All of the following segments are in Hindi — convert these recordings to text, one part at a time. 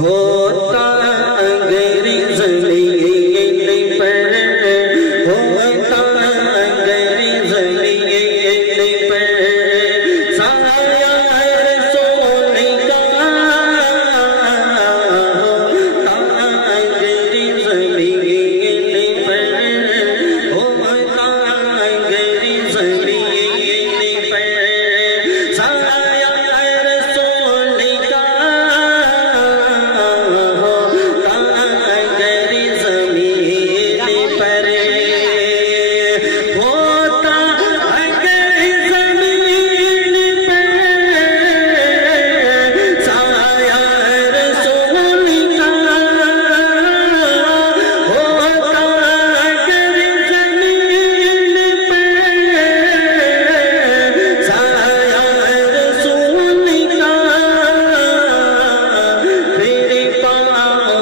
होता अंग्रेज ज़मीन पर, होता अंग्रेज ज़मीन पर, साया रसूल का होता अंग्रेज ज़मीन पर, होता अंग्रेज ज़मीन पर, साया रसूल का होता अंग्रेज ज़मीन पर, होता अंग्रेज ज़मीन पर, साया रसूल का होता अंग्रेज ज़मीन पर, साया रसूल का, फिर पाओ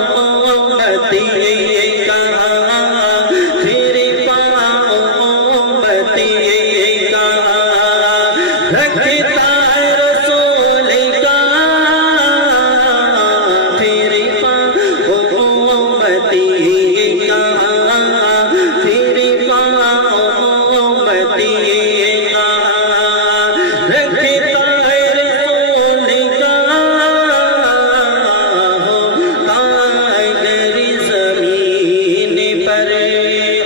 बती का, फिर पाओ बती का, रखता रसूल का, फिर पाओ बती का, फिर पाओ बती का, रखता रसूल का, होता अंग्रेज ज़मीन पर।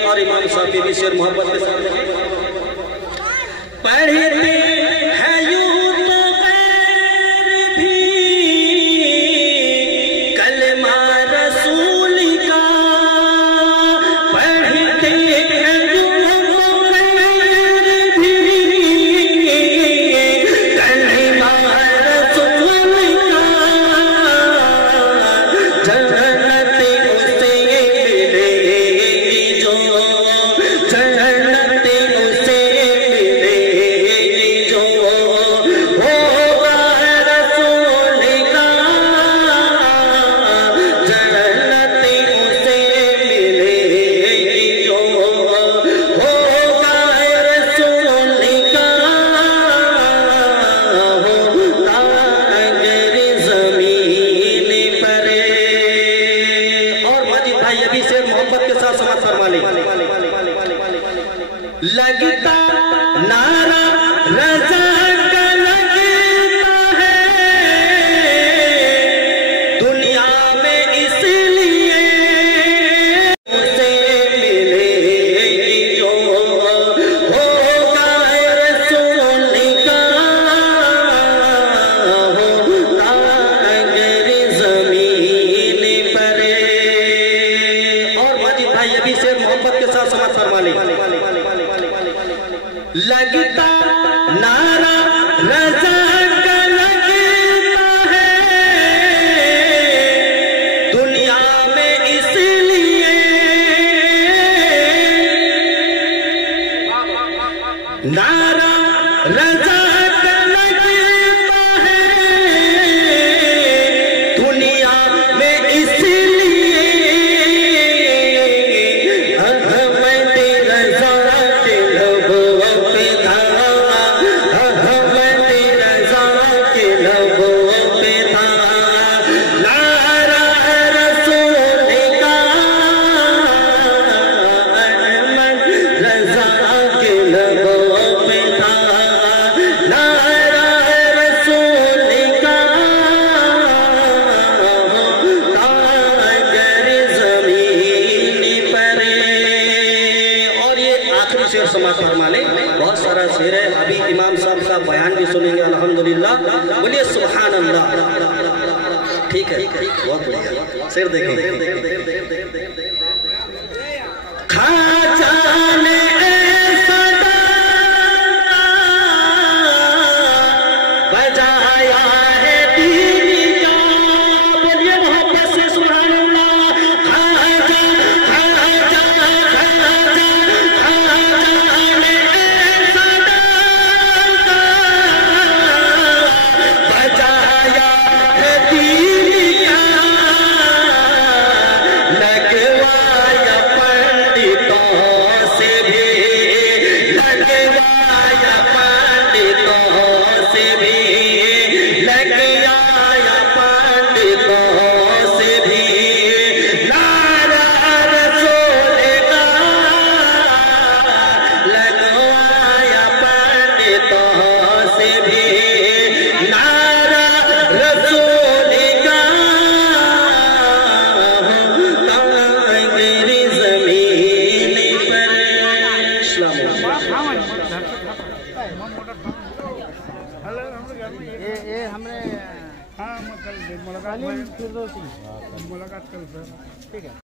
और इमाम शाफी भी शेर मोहब्बत के साथ पढ़ते हैं यूं तो गैर भी कलमा रसूल का, पढ़ते हैं यूं तो गैर भी कलमा रसूल का, जन्नत उसे मिलेगी जो, जन्नत उसे मिलेगी जो, होगा रसूल का, जन्नत उसे मिलेगी जो, होगा रसूल का, होता अंग्रेज ज़मीन पर। और माजिद भाई ये भी शेर मोहब्बत के साथ समाप्त फरमा ले। लगता नारा रज़ा का लगता है दुनिया में इसलिए, उसे मिलेगी जो, होगा रसूल का, होता अंग्रेज ज़मीन पर। और माजिद भाई ये भी शेर मोहब्बत के साथ समाप्त फरमा ले। लगता नारा रज़ा का लगता है दुनिया में इसलिए, नारा रज़ा का लगता है दुनिया में इसलिए, अहमद रज़ा के लबों पे था, अहमद रज़ा के लबों पे था, नारा रसूल का, अहमद रज़ा के लबों पे था, नारा रसूल का, होता अंग्रेज ज़मीन पर। और ये आखिरी शेर समाप्त फरमा ले। बहुत सारा शेर है, अभी इमाम साहब का बयान भी सुनेंगे अल्हम्दुलिल्लाह। बोलिए सुभान अल्लाह। ठीक है, बहुत बढ़िया शेर देखें। खाजा ने ऐसा बजाया है दीन का, बोलिए मोहब्बत से सुभान अल्लाह। खाजा खाजा खाजा खाजा ने ऐसा बजाया है दीन का, लगवाया पंडितों से भी ये हमने हाँ, कल मुलाकात कल सर। ठीक है।